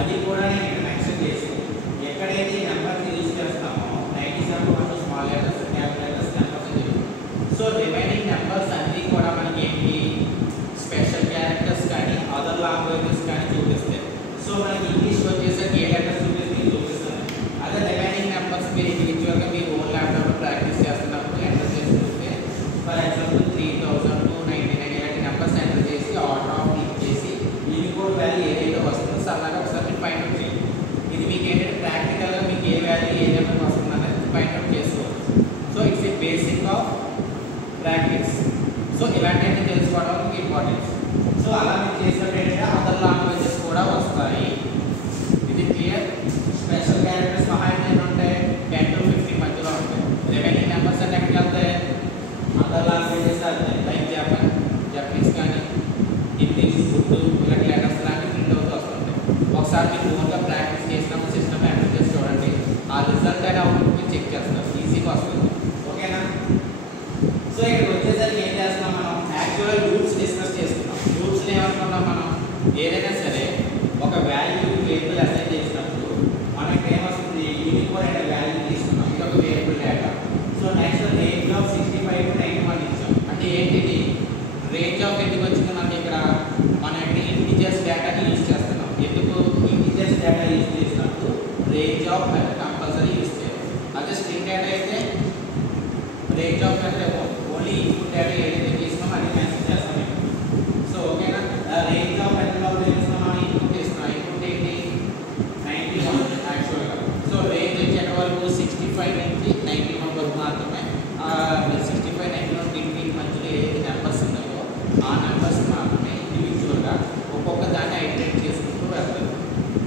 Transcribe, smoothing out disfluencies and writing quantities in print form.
అది కూడా నేను ఇక్కడ మెన్షన్ చేసి ఎక్కడైతే ఈ నెంబర్ని యూజ్ చేస్తామో 97 small letters capital letters numbers అని చెప్పి సో రిమైనింగ్ నెంబర్స్ అన్నీ కూడా మనకి ఏంటి స్పెషల్ క్యారెక్టర్స్ కానీ అదర్ లాంగ్వేజెస్ కానీ చూపిస్తాయి. సో మనకి ఇంగ్లీష్ వచ్చేసరికి ఏ లెటర్స్ చూపిస్తుంది. అదే రిమైనింగ్ నెంబర్స్ మీరు ఇండివిజువల్గా మీరు ఓన్ ల్యాప్టాప్లో ప్రాక్టీస్ చేస్తున్నప్పుడు ఎంటర్ చేసి చూస్తే ఫర్ ఎగ్జాంపుల్ 3299 ఇలాంటి నెంబర్స్ ఎంటర్ చేసి ఆర్డర్ ఆఫ్ క్లిక్ చేసి యూనికోడ్ వాల్యూ ఏదైతే వస్తుందో సరదాగా ఒకసారి మీరు ఫైండ్ అవుట్ చేయండి. ఇది మీకు ఏంటంటే ప్రాక్టికల్గా మీకు ఏ వాల్యూ ఏ నెంబర్ వస్తుంది అనేది ఫైండ్ అవుట్ చేసుకోవచ్చు. So it's a basic of practice. So ఇలాంటివన్నీ తెలుసుకోవడం మీకు ఇంపార్టెంట్. సో అలా మీరు చేసినప్పుడు ఏంటంటే అదర్ లాంగ్వేజెస్ కూడా వస్తాయి. ఇది క్లియర్. స్పెషల్ క్యారెక్టర్స్ మహా ఎన్ని ఉంటాయి 10 to 15 మధ్యలో ఉంటాయి. రిమైనింగ్ నెంబర్స్ అంటే ఎక్కడికి వెళ్తాయి అదర్ లాంగ్వేజెస్ వెళ్తాయి. లైక్ జపనీస్ కానీ హిందీ ఉర్దూ ఇలాంటి లెటర్స్ లాంటివి ప్రింట్ అవుతూ వస్తుంటాయి. ఒకసారి మీరు ఓన్గా ప్రాక్టీస్ చేసినప్పుడు సిస్టమ్ ఎంటర్ చేసి చూడండి. ఆ రిజల్ట్ అయినా అవుట్పుట్ మీరు చెక్ చేస్తారు. ఈజీగా వస్తుంది. ఓకేనా. సో ఇక్కడికి వచ్చేసరికి ఏం చేస్తున్నాం మనం యాక్చువల్ రూల్స్ డిస్కస్ చేసుకున్నాం. రూల్స్ని ఏమనుకున్నాం మనం ఏదైనా సరే ఒక వాల్యూ వేరియబుల్ అసైన్ చేసినప్పుడు మనకి ఏమొస్తుంది యూనికోడ్ అనే వాల్యూ తీసుకున్నాం. ఇది ఒక variable data. So next range of 65 to 91 ఇచ్చాం. అంటే ఏంటిది రేంజ్ ఆఫ్ ఎందుకు వచ్చింది మనకి ఇక్కడ మనం ఇంటిజర్స్ డేటాని యూజ్ చేస్తున్నాం. ఎందుకు ఇంటిజర్స్ డేటా యూజ్ చేసినప్పుడు రేంజ్ ఆఫ్ కంపల్సరీ యూజ్ చేయాలి. అదే స్ట్రింగ్ డేటా అయితే రేంజ్ ఆఫ్ అంటే ఓన్లీ ఇన్పుట్ డేటా ఏదైతే